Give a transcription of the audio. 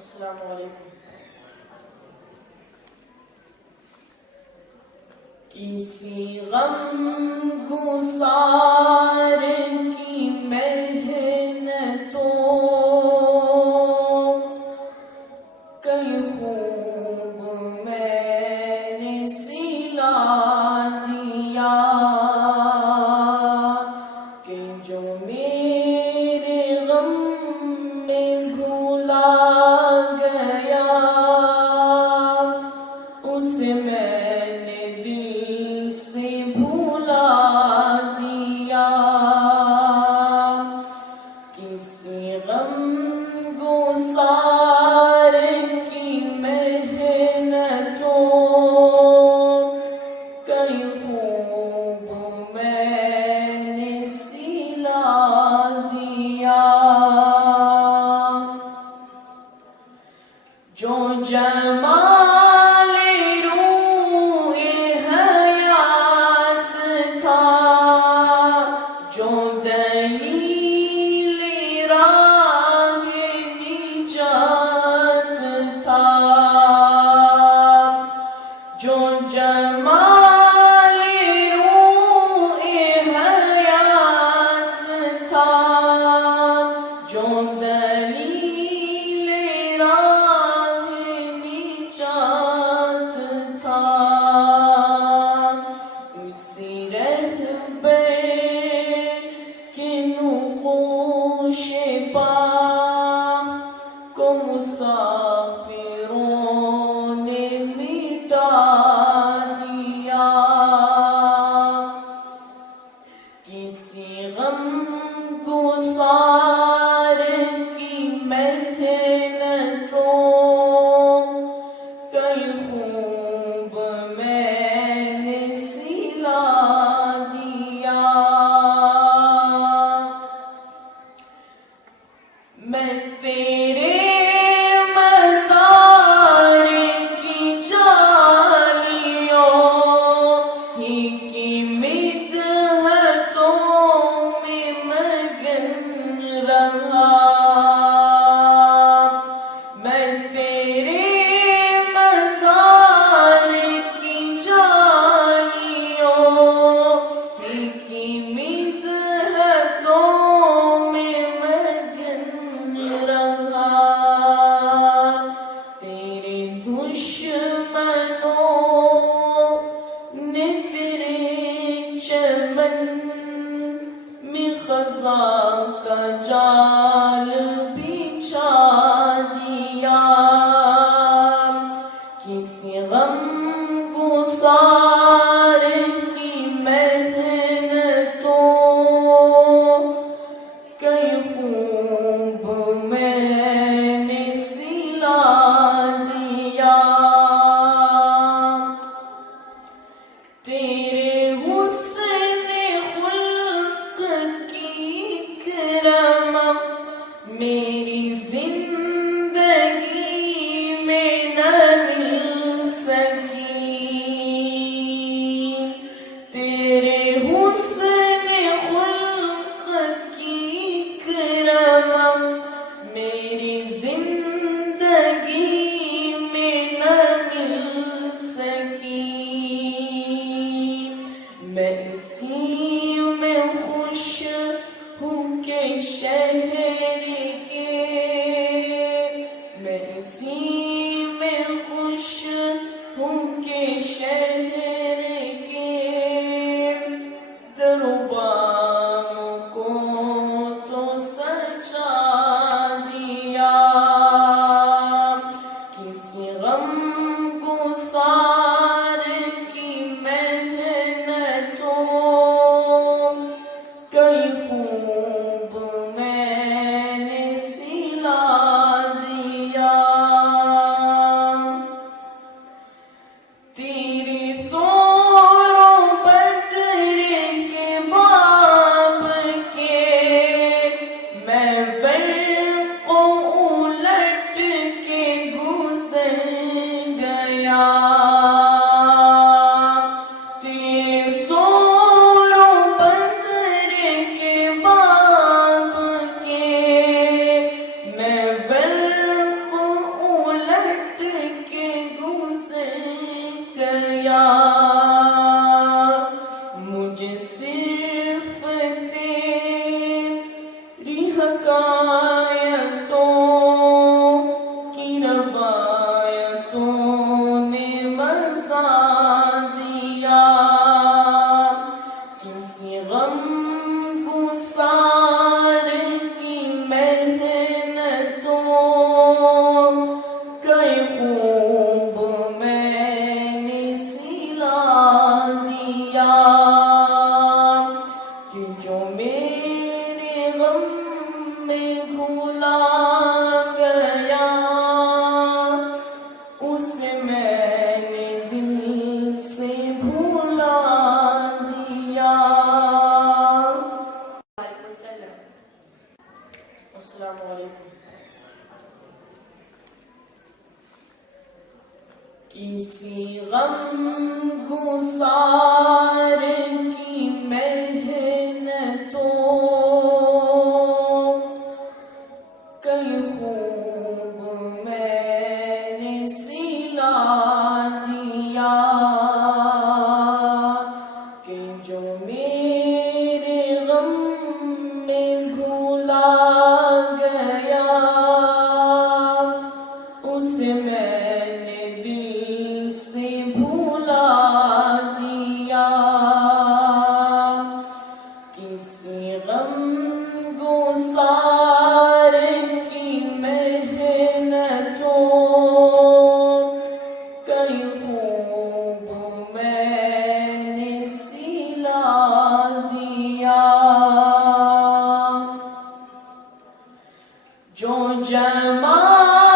السلام علیکم. کسی غم گسار کی محنتوں کئی خوب میں نے سلا دیا کہ جو میرے غم میں گھلا گیا اسے میں نے دل سے بھولا دیا. کسی غم گسار کی محنتوں کئی خوب میں نے سلا دیا. جو جمال روح حیات تھا، جو دلیل راہ نجات تھا، جو جمال روح حیات تھا، جو دلیل راہ نجات تھا، اسی رہبر کے نقوش پا کو مسافروں نے مٹا دیا. کسی غم گسار کی محنتوں کئی خوب میں نے سلا دیا. میں تیرے مزار کی جالیوں ہی کی مدحتوں میں مگن رہا. میں تیرے مزار کی جالیوں ہی کی مدحتوں میں مگن رہا. روایتوں نے مزہ دیا، کسی غم گسار کی محنتوں کئی خوب میں نے سلا دیا، کہ جو میرے غم میں گھلا گیا اسے میں نے دل سے بھولا دیا۔ السلام علیکم۔ کسی غم گسار کی محنتوں کئی خوب میں نے سلا دیا، کہ جو میرے غم میں گھلا گیا اسے میں نے دل سے بھولا دیا۔ کسی غم گسار کی محنتوں کئی خوب میں نے سلا دیا، جو جمال